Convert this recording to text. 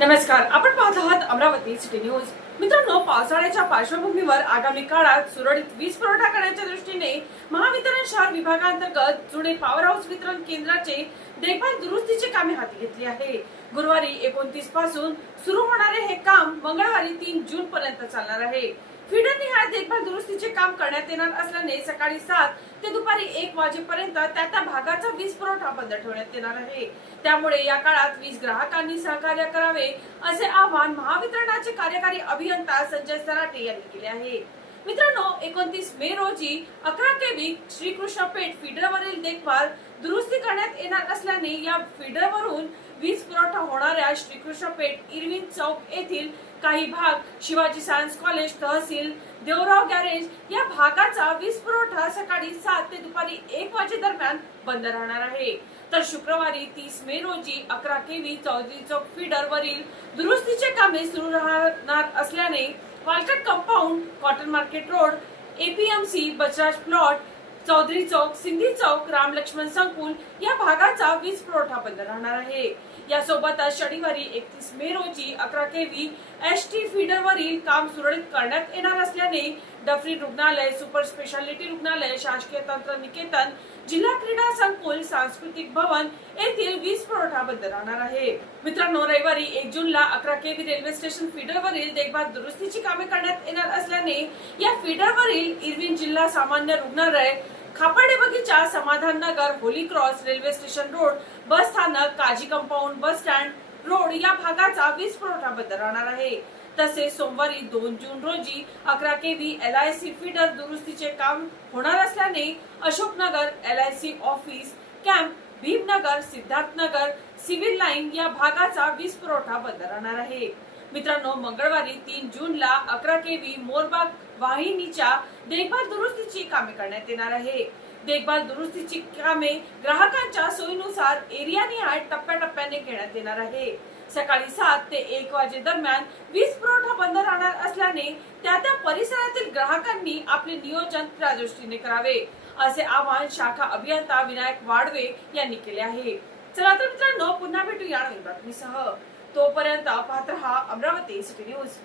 नमस्कार आपण पाहत आहात अमरावती सिटी न्यूज. मित्रांनो पावसाळ्याच्या पार्श्वभूमीवर आगामी काळात सुरळीत वीज पुरवठा करण्याच्या दृष्टीने महावितरण शहर विभागांतर्गत जुने पॉवर हाऊस वितरण केंद्राचे देखभाल दुरुस्तीची कामे हाती घेतली आहे. गुरुवारी एकोणतीसपासून सुरू होणारे हे काम मंगळवारी तीन जून पर्यंत चालणार आहे. फिडर निहाय देखभाल दुरुस्तीचे काम करण्यात येणार असल्याने सकाळी सात ते दुपारी एक वाजेपर्यंत त्या त्या भागाचा वीज पुरवठा बंद ठेवण्यात येणार आहे. त्यामुळे या काळात वीज ग्राहकांनी सहकार्य करावे असे आवाहन महावितरणाचे कार्यकारी अभियंता संजय सराटे यांनी केले आहे. मित्रांनो एकोणतीस मे रोजी अकरा केवी श्रीकृष्ण पेठ फीडरवरील देखभाल दुरुस्ती करण्यात येणार असल्याने या फिडरवरून वीज पुरवठा होणाऱ्या श्रीकृष्ण पेठ इरविन चौक येथील काही भाग शिवाजी सायन्स कॉलेज तहसील देवराव गॅरेज या भागाचा वीज पुरवठा सकाळी सात ते दुपारी एक वाजे दरम्यान बंद राहणार आहे. तर शुक्रवारी तीस मे रोजी अकरा केवी चौधरी चौक फीडर वरील दुरुस्तीचे कामे सुरू राहणार असल्याने Walcott compound cotton market road APMC Bajaj plot Chaudhari चौक सिंधी चौक राम लक्ष्मण संकुल या भागाचा वीज पुरवठा बंद राहणार आहे. यासोबतच शनिवारी एकतीस मे रोजी अकरा केवी एस टी फीडरवरील काम सुरळीत करण्यात येणार असल्याने डफरी रुग्णालय सुपर स्पेशालिटी रुग्णालय शासकीय तंत्र निकेतन जिल्हा क्रीडा संकुल सांस्कृतिक भवन येथील वीज पुरवठा बंद राहणार आहे. मित्रांनो रविवारी एक जून ला अकरा केवी रेल्वे स्टेशन फीडरवरील देखभाल दुरुस्तीची कामे करण्यात येणार असल्याने या फीडरवरील इरविन जिल्हा सामान्य रुग्णालय खापर्डे बगीचा Samadhan Nagar holy cross railway station road bus स्थानक Kazi compound bus stand road या भागाचा वीज पुरवठा बंद राहणार आहे. तसेच सोमवारी दोन जून रोजी अकरा KV L I C feeder दुरुस्तीचे काम होणार असल्याने Ashoknagar L I C office camp Bhimnagar Siddharthnagar civil line या भागाचा वीज पुरवठा बंद राहणार आहे. मित्रांनो मंगळवारी तीन जूनला अकरा केवी मोरबाग वाहिनीच्या देखभाल दुरुस्तीची कामे करण्यात येणार आहे. देखभाल दुरुस्तीची कामे ग्राहकांच्या सोयीनुसार एरियानिहाय टप्प्याटप्प्याने घेण्यात येणार आहे. सकाळी सात ते एक वाजे दरम्यान वीज पुरवठा बंद राहणार असल्याने त्या त्या परिसरातील ग्राहकांनी आपले नियोजन त्या दृष्टीने करावे असे आवाहन शाखा अभियंता विनायक वाडवे यांनी केले आहे. चला तर मित्रांनो पुन्हा भेटूया नवीन बातमीसह. तोपर्यंत पाहत रहा अमरावती सिटी न्यूज.